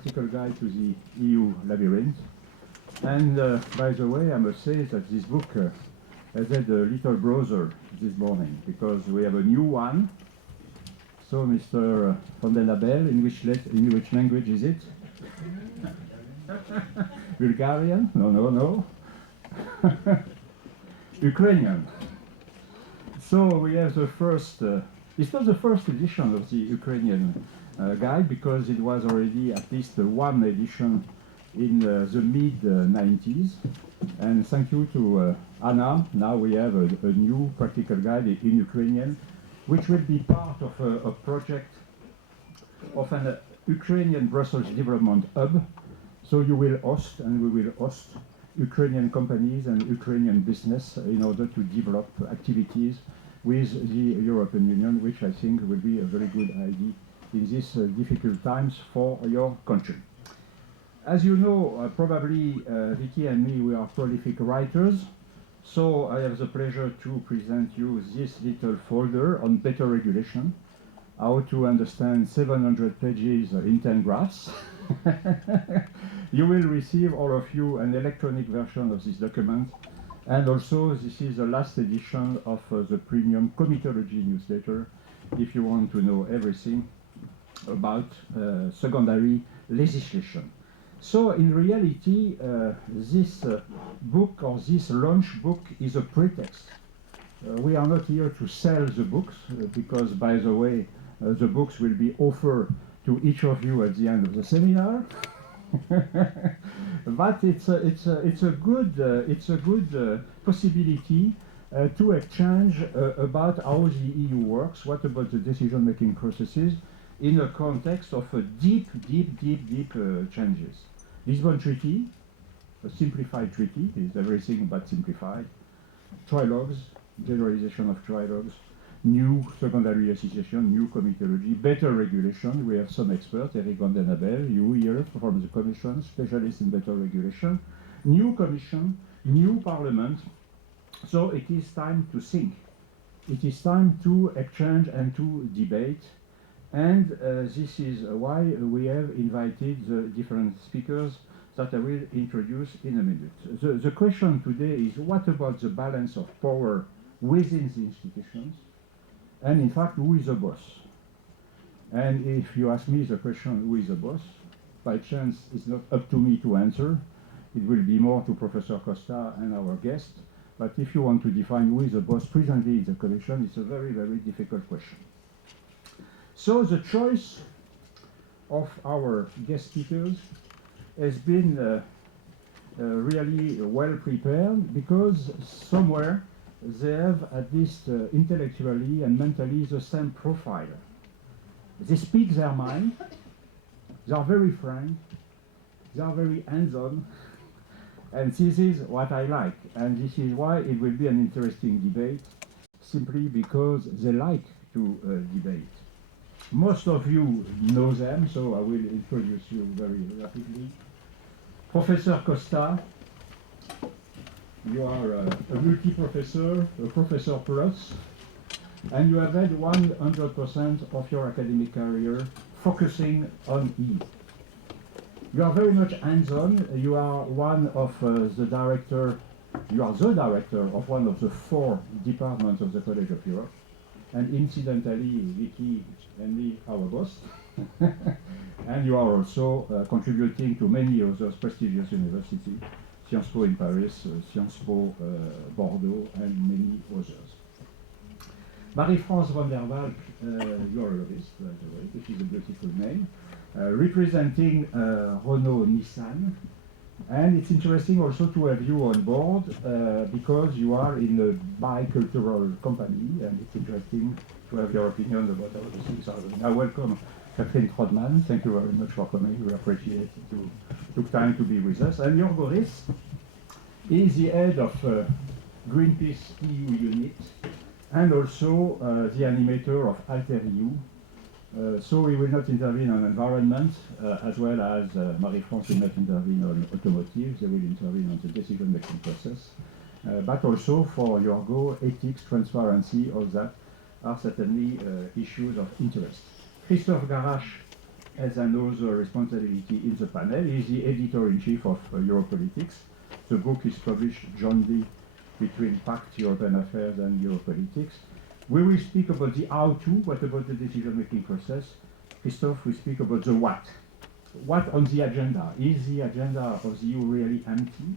practical guide to the EU Labyrinth. And by the way, I must say that this book has had a little browser this morning because we have a new one. So, Mr. van den Abel, in which language is it? Bulgarian? No. Ukrainian. So we have the first, it's not the first edition of the Ukrainian guide because it was already at least one edition in the mid-90s. And thank you to Anna. Now we have a new practical guide in Ukrainian, which will be part of a project of an Ukrainian Brussels Development Hub. So you will host, and we will host, Ukrainian companies and Ukrainian business in order to develop activities with the European Union, which I think will be a very good idea in these difficult times for your country. As you know, probably Vicky and me, we are prolific writers. So I have the pleasure to present you this little folder on better regulation, how to understand 700 pages in 10 graphs. You will receive, all of you, an electronic version of this document. And also, this is the last edition of the premium comitology newsletter, if you want to know everything about secondary legislation. So, in reality, this book or this launch book is a pretext. We are not here to sell the books, because, by the way, the books will be offered to each of you at the end of the seminar. But it's a good possibility to exchange about how the EU works, what about the decision-making processes in a context of deep changes. Lisbon Treaty, a simplified treaty, is everything but simplified. Trilogues, generalization of trilogues, new secondary legislation, new comitology, better regulation. We have some experts, Eric van den Abel, you here from the Commission, specialists in better regulation, new Commission, new Parliament. So it is time to think. It is time to exchange and to debate. And this is why we have invited the different speakers that I will introduce in a minute. The question today is, what about the balance of power within the institutions? And in fact, who is the boss? And if you ask me the question, who is the boss? By chance, it's not up to me to answer. It will be more to Professor Costa and our guest. But if you want to define who is the boss presently in the Commission, it's a very difficult question. So the choice of our guest speakers has been really well prepared, because somewhere they have, at least intellectually and mentally, the same profile. They speak their mind, they are very frank, they are very hands-on, and this is what I like. And this is why it will be an interesting debate, simply because they like to debate. Most of you know them, so I will introduce you very rapidly. Professor Costa, you are a multi-professor, a professor plus, and you have had 100% of your academic career focusing on E. You are very much hands-on. You are one of the director of one of the 4 departments of the College of Europe, and incidentally, Vicky and me, our boss. And you are also contributing to many other prestigious universities, Sciences Po in Paris, Sciences Po Bordeaux, and many others. Marie-France van der Valk, you are a lobbyist, by the way, which is a beautiful name, representing Renault Nissan. And it's interesting also to have you on board because you are in a bicultural company, and it's interesting to have your opinion about how the things are going. Now, welcome, Catherine Trotman. Thank you very much for coming. We appreciate you took time to be with us. And Jörg Boris is the head of Greenpeace EU unit and also the animator of Alter EU. So we will not intervene on environment, as well as Marie-France will not intervene on automotive. They will intervene on the decision-making process. But also for Yorgo, ethics, transparency, all that are certainly issues of interest. Christophe Garache has another responsibility in the panel. He is the editor-in-chief of Europolitics. The book is published jointly between Pact European Affairs and Europolitics. We will speak about the how-to, what about the decision-making process. Christophe will speak about the what. What on the agenda? Is the agenda of the EU really empty?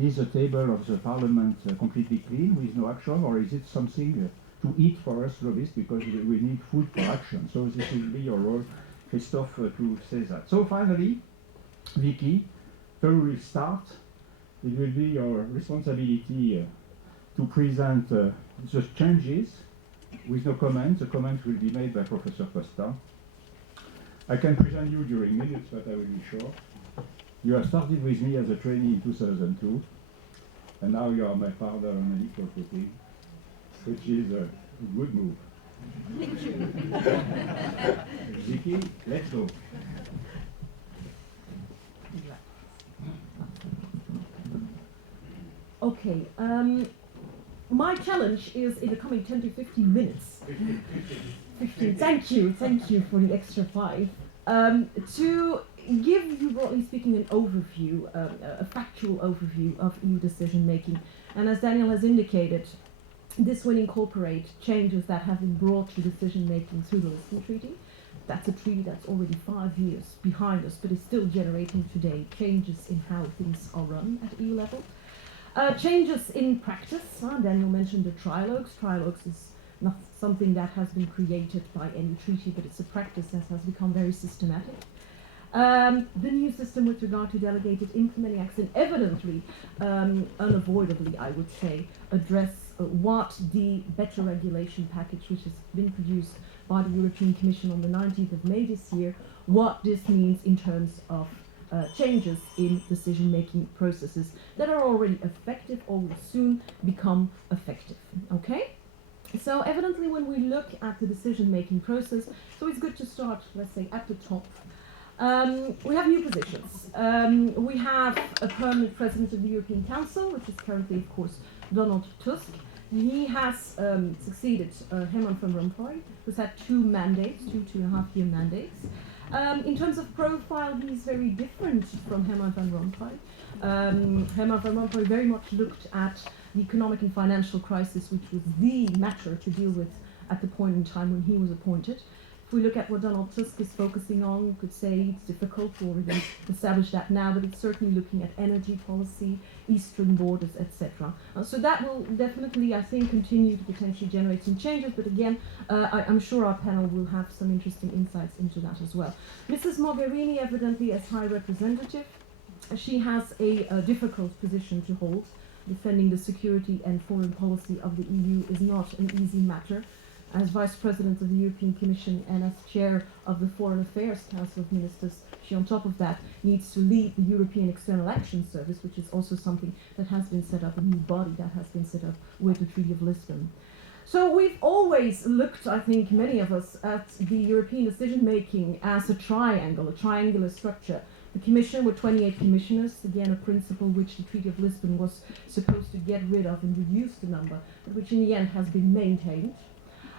Is the table of the Parliament completely clean with no action, or is it something to eat for us lobbyists because we need food for action? So this will be your role, Christophe, to say that. So finally, Vicky, so we will start. It will be your responsibility to present the changes with no comments. The comments will be made by Professor Costa. I can present you during minutes, but I will be short. You have started with me as a trainee in 2002, and now you are my partner on equal footing, which is a good move. Thank you. Vicky, let's go. Okay, my challenge is in the coming 10 to 15 minutes. 15, thank you for the extra 5. To give you, broadly speaking, an overview, a factual overview of EU decision making. And as Daniel has indicated, this will incorporate changes that have been brought to decision making through the Lisbon Treaty. That's a treaty that's already 5 years behind us, but is still generating today changes in how things are run at EU level. Changes in practice. Daniel mentioned the trilogues. Trilogues is not something that has been created by any treaty, but it's a practice that has become very systematic. The new system with regard to delegated implementing acts and evidently, unavoidably, I would say, address what the better regulation package, which has been produced by the European Commission on the 19th of May this year, what this means in terms of changes in decision-making processes that are already effective or will soon become effective. Okay? So evidently when we look at the decision-making process, so it's good to start, let's say, at the top. We have new positions. We have a permanent president of the European Council, which is currently, of course, Donald Tusk. He has succeeded Herman van Rompuy, who's had 2 mandates, 2.5-year mandates. In terms of profile, he's very different from Herman van Rompuy. Herman van Rompuy very much looked at the economic and financial crisis, which was the matter to deal with at the point in time when he was appointed. If we look at what Donald Tusk is focusing on, we could say it's difficult to already establish that now, but it's certainly looking at energy policy, eastern borders, etc. So that will definitely, I think, continue to potentially generate some changes, but again, I'm sure our panel will have some interesting insights into that as well. Mrs. Mogherini, evidently as High Representative, she has a difficult position to hold. Defending the security and foreign policy of the EU is not an easy matter. As Vice President of the European Commission and as Chair of the Foreign Affairs Council of Ministers, she on top of that needs to lead the European External Action Service, which is also something that has been set up, a new body that has been set up with the Treaty of Lisbon. So we've always looked, I think many of us, at the European decision-making as a triangular structure. The Commission with 28 commissioners, again a principle which the Treaty of Lisbon was supposed to get rid of and reduce the number, but which in the end has been maintained.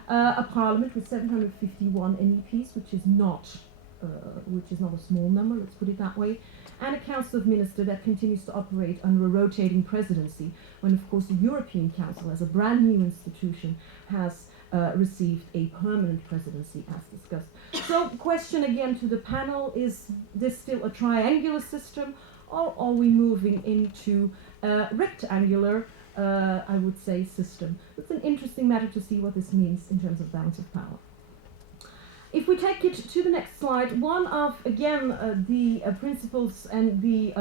A parliament with 751 MEPs, which is not a small number, let's put it that way, and a Council of Ministers that continues to operate under a rotating presidency, when of course the European Council, as a brand new institution, has received a permanent presidency, as discussed. So, question again to the panel, is this still a triangular system, or are we moving into a rectangular, I would say, system? It's an interesting matter to see what this means in terms of balance of power. If we take it to the next slide, one of, again, the principles and the,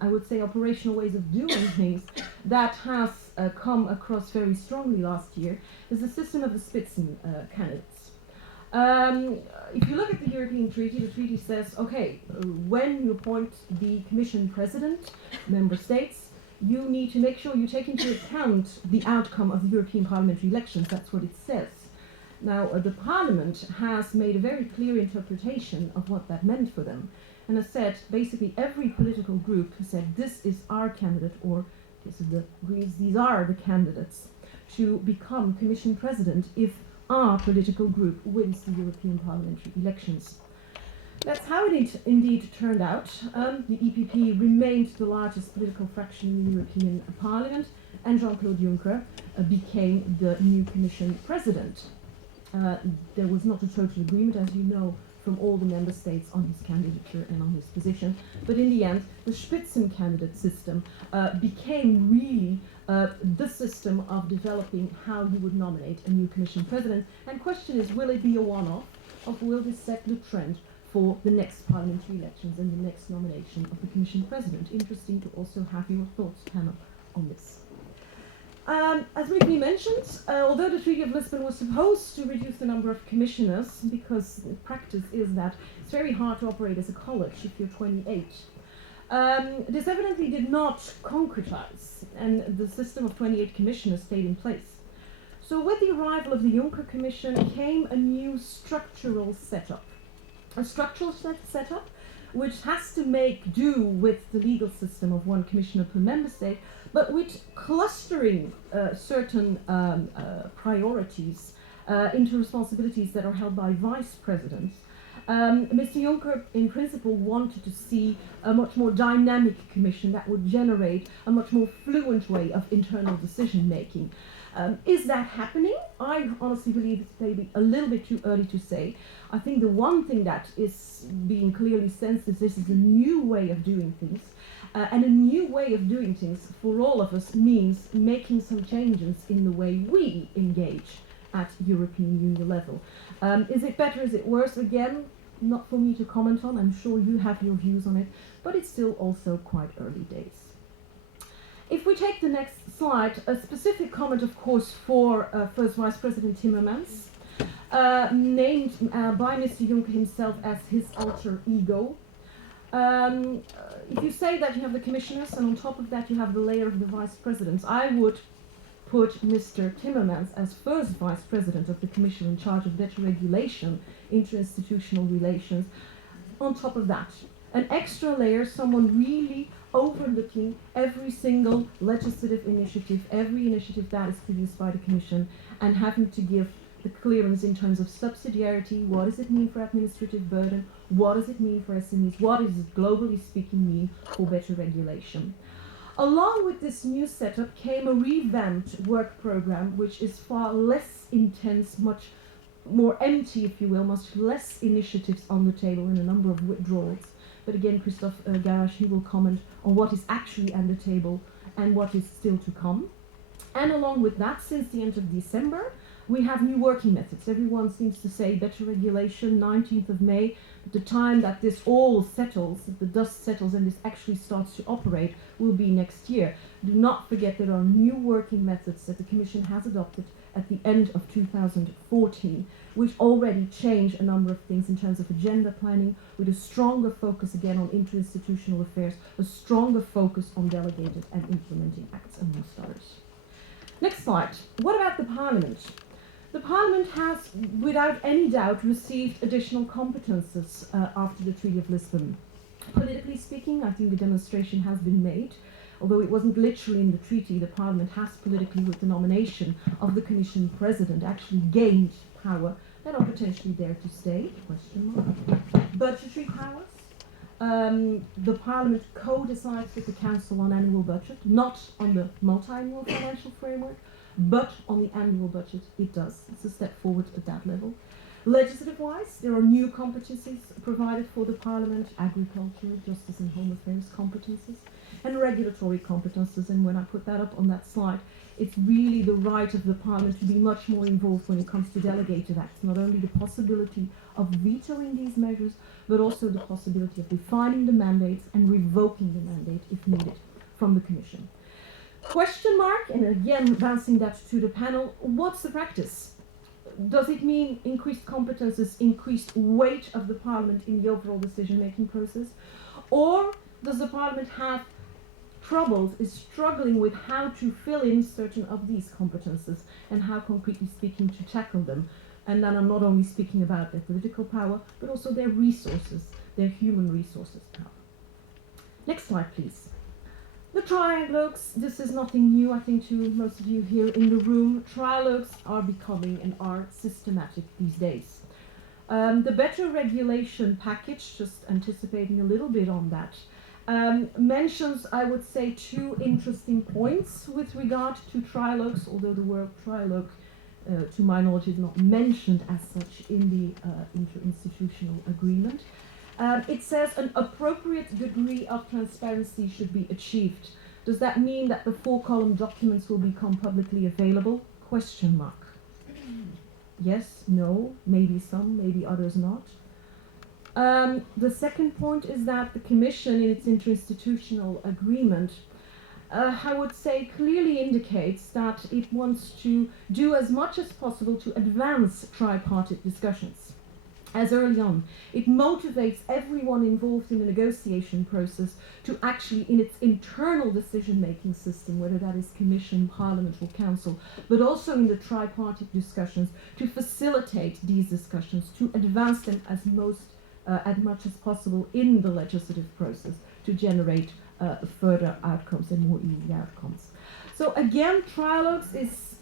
I would say, operational ways of doing things that has come across very strongly last year is the system of the Spitzen candidates. If you look at the European Treaty, the treaty says, okay, when you appoint the Commission President, member states, you need to make sure you take into account the outcome of the European parliamentary elections. That's what it says. Now, the Parliament has made a very clear interpretation of what that meant for them, and has said basically every political group has said this is our candidate, or these are the candidates to become Commission President if our political group wins the European parliamentary elections. That's how it indeed turned out. The EPP remained the largest political fraction in the European Parliament, and Jean-Claude Juncker became the new Commission President. There was not a total agreement, as you know, from all the member states on his candidature and on his position, but in the end, the Spitzencandidate system became really the system of developing how you would nominate a new Commission President. And question is, will it be a one-off, or will this set the trend for the next parliamentary elections and the next nomination of the Commission President? Interesting to also have your thoughts, panel, on this. As briefly mentioned, although the Treaty of Lisbon was supposed to reduce the number of commissioners, because the practice is that it's very hard to operate as a college if you're 28, this evidently did not concretize, and the system of 28 commissioners stayed in place. So with the arrival of the Juncker Commission came a new structural setup. A structural setup which has to make do with the legal system of one commissioner per member state, but with clustering certain priorities into responsibilities that are held by vice presidents. Mr. Juncker, in principle, wanted to see a much more dynamic commission that would generate a much more fluent way of internal decision making. Is that happening? I honestly believe it's maybe a little bit too early to say. I think the one thing that is being clearly sensed is this is a new way of doing things. And a new way of doing things for all of us means making some changes in the way we engage at European Union level. Is it better, is it worse? Again, not for me to comment on. I'm sure you have your views on it, but it's still also quite early days. If we take the next slide, a specific comment, of course, for First Vice President Timmermans, named by Mr. Juncker himself as his alter ego. If you say that you have the commissioners, and on top of that you have the layer of the vice presidents, I would put Mr. Timmermans as first vice president of the Commission in charge of better regulation, interinstitutional relations. On top of that, an extra layer, someone really overlooking every single legislative initiative, every initiative that is produced by the Commission, and having to give the clearance in terms of subsidiarity. What does it mean for administrative burden? What does it mean for SMEs? What does it, globally speaking, mean for better regulation? Along with this new setup came a revamped work program, which is far less intense, much more empty, if you will, much less initiatives on the table and a number of withdrawals. But again, Christophe Garage, he will comment on what is actually on the table and what is still to come. And along with that, since the end of December, we have new working methods. Everyone seems to say better regulation, 19th of May. But the time that this all settles, the dust settles and this actually starts to operate, will be next year. Do not forget there are new working methods that the Commission has adopted at the end of 2014, which already change a number of things in terms of agenda planning, with a stronger focus again on interinstitutional affairs, a stronger focus on delegated and implementing acts, amongst others. Next slide. What about the Parliament? The Parliament has, without any doubt, received additional competences after the Treaty of Lisbon. Politically speaking, I think the demonstration has been made. Although it wasn't literally in the treaty, the Parliament has politically, with the nomination of the Commission President, actually gained power that are potentially there to stay, question mark. Budgetary powers. The Parliament co-decides with the Council on annual budget, not on the multi-annual financial framework, but on the annual budget it does. It's a step forward at that level. Legislative-wise, there are new competencies provided for the Parliament: agriculture, justice and home affairs competences, and regulatory competences. And when I put that up on that slide, it's really the right of the Parliament to be much more involved when it comes to delegated acts. Not only the possibility of vetoing these measures, but also the possibility of defining the mandates and revoking the mandate if needed from the Commission. Question mark, and again bouncing that to the panel, what's the practice? Does it mean increased competences, increased weight of the Parliament in the overall decision-making process? Or does the Parliament have troubles, is struggling with how to fill in certain of these competences and how, concretely speaking, to tackle them? And then I'm not only speaking about their political power, but also their resources, their human resources power. Next slide, please. The trialogues, this is nothing new, I think, to most of you here in the room. Trialogues are becoming and are systematic these days. The better regulation package, just anticipating a little bit on that, mentions, I would say, two interesting points with regard to trilogues, although the word trilogue, to my knowledge, is not mentioned as such in the interinstitutional agreement. It says an appropriate degree of transparency should be achieved. Does that mean that the 4-column documents will become publicly available? Question mark. Yes, no, maybe some, maybe others not. The second point is that the Commission, in its interinstitutional agreement, I would say clearly indicates that it wants to do as much as possible to advance tripartite discussions. As early on, it motivates everyone involved in the negotiation process to actually, in its internal decision-making system, whether that is Commission, Parliament or Council, but also in the tripartite discussions, to facilitate these discussions, to advance them as much as possible in the legislative process, to generate further outcomes and more easy outcomes. So again, trilogues it's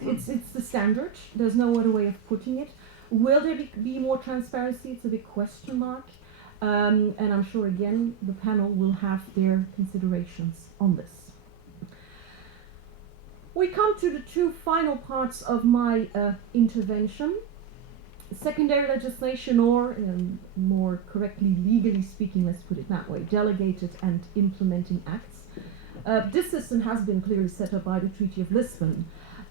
the standard. There's no other way of putting it. Will there be more transparency? It's a big question mark. And I'm sure, again, the panel will have their considerations on this. We come to the two final parts of my intervention. Secondary legislation, or more correctly, legally speaking, let's put it that way, delegated and implementing acts. This system has been clearly set up by the Treaty of Lisbon.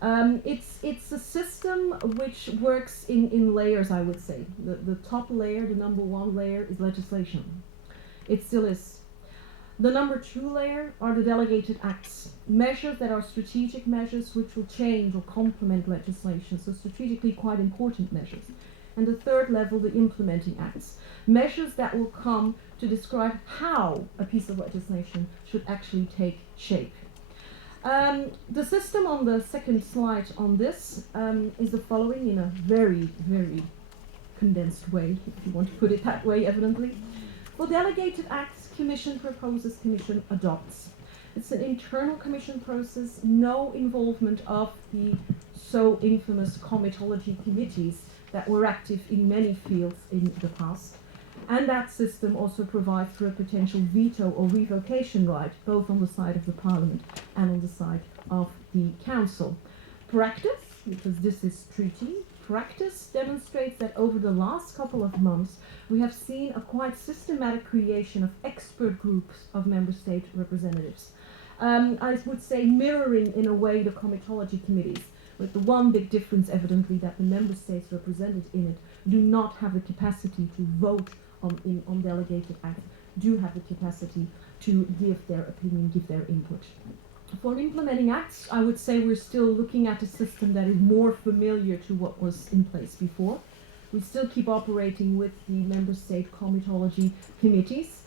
It's a system which works in layers, I would say. The top layer, the number one layer, is legislation. It still is. The number two layer are the delegated acts, measures that are strategic measures which will change or complement legislation, so strategically quite important measures. And the third level, the implementing acts, measures that will come to describe how a piece of legislation should actually take shape. The system on the second slide on this is the following in a very, very condensed way, if you want to put it that way, evidently. For delegated acts, Commission proposes, Commission adopts. It's an internal Commission process, no involvement of the so infamous comitology committees that were active in many fields in the past. And that system also provides for a potential veto or revocation right, both on the side of the Parliament and on the side of the Council. Practice, because this is treaty, practice demonstrates that over the last couple of months we have seen a quite systematic creation of expert groups of member state representatives. I would say mirroring in a way the comitology committees, with the one big difference evidently that the member states represented in it do not have the capacity to vote on delegated acts, do have the capacity to give their opinion, give their input. For implementing acts, I would say we're still looking at a system that is more familiar to what was in place before. We still keep operating with the member state comitology committees,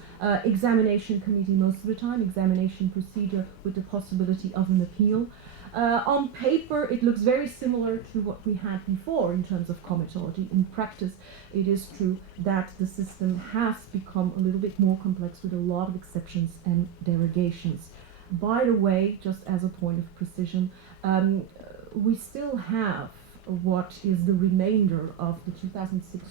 examination committee most of the time, examination procedure with the possibility of an appeal. On paper, it looks very similar to what we had before in terms of comitology. In practice, it is true that the system has become a little bit more complex with a lot of exceptions and derogations. By the way, just as a point of precision, we still have what is the remainder of the 2006